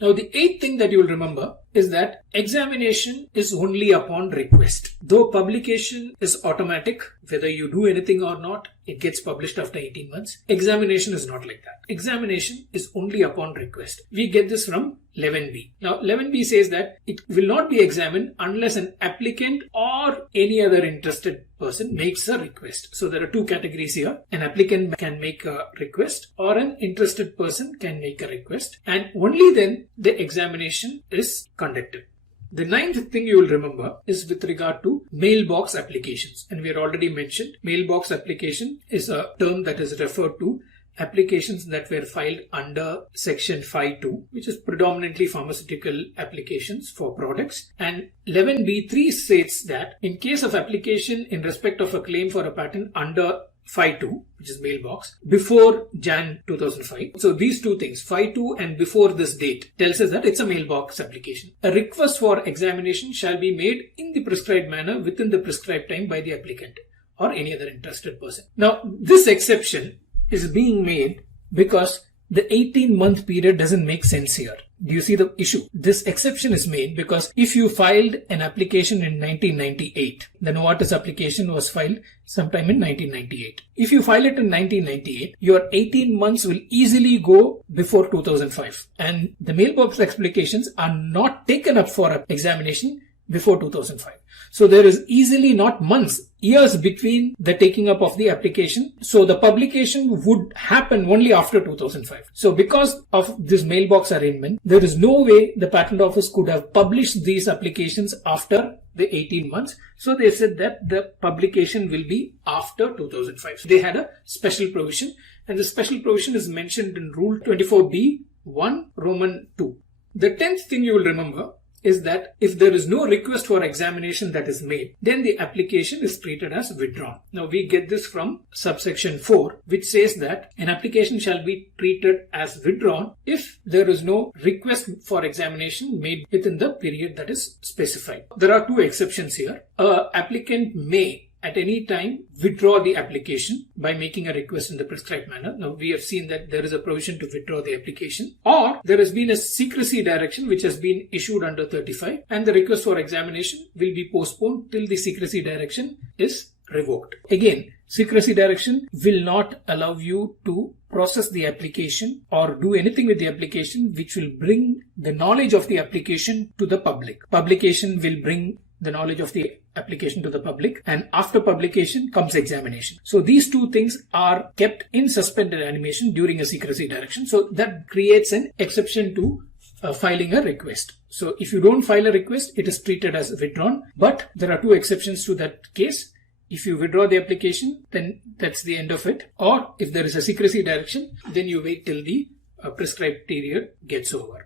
Now, the eighth thing that you will remember is that examination is only upon request. Though publication is automatic, whether you do anything or not, it gets published after 18 months. Examination is not like that. Examination is only upon request. We get this from 11b. Now, 11b says that it will not be examined unless an applicant or any other interested person makes a request. So there are two categories here. An applicant can make a request or an interested person can make a request, and only then the examination is conducted. The ninth thing you will remember is with regard to mailbox applications. And we had already mentioned mailbox application is a term that is referred to applications that were filed under section 5.2, which is predominantly pharmaceutical applications for products. And 11b3 states that in case of application in respect of a claim for a patent under 5.2, which is mailbox, before Jan 2005. So these two things, 5.2 and before this date, tells us that it's a mailbox application. A request for examination shall be made in the prescribed manner within the prescribed time by the applicant or any other interested person. Now, this exception is being made because the 18-month period doesn't make sense here. Do you see the issue? This exception is made because if you filed an application in 1998, the Novartis application was filed sometime in 1998. If you file it in 1998, your 18 months will easily go before 2005. And the mailbox applications are not taken up for examination before 2005. So there is easily not months, years between the taking up of the application. So the publication would happen only after 2005. So because of this mailbox arrangement, there is no way the patent office could have published these applications after the 18 months. So they said that the publication will be after 2005. So they had a special provision, and the special provision is mentioned in Rule 24b(1) Roman 2. The 10th thing you will remember is that if there is no request for examination that is made, then the application is treated as withdrawn. Now we get this from subsection 4, which says that an application shall be treated as withdrawn if there is no request for examination made within the period that is specified. There are two exceptions here. An applicant may at any time withdraw the application by making a request in the prescribed manner. Now we have seen that there is a provision to withdraw the application, or there has been a secrecy direction which has been issued under 35, and the request for examination will be postponed till the secrecy direction is revoked. Again, secrecy direction will not allow you to process the application or do anything with the application which will bring the knowledge of the application to the public. Publication will bring the knowledge of the application to the public, and after publication comes examination. So these two things are kept in suspended animation during a secrecy direction. So that creates an exception to filing a request. So if you don't file a request, it is treated as withdrawn, but there are two exceptions to that case. If you withdraw the application, then that's the end of it. Or if there is a secrecy direction, then you wait till the prescribed period gets over.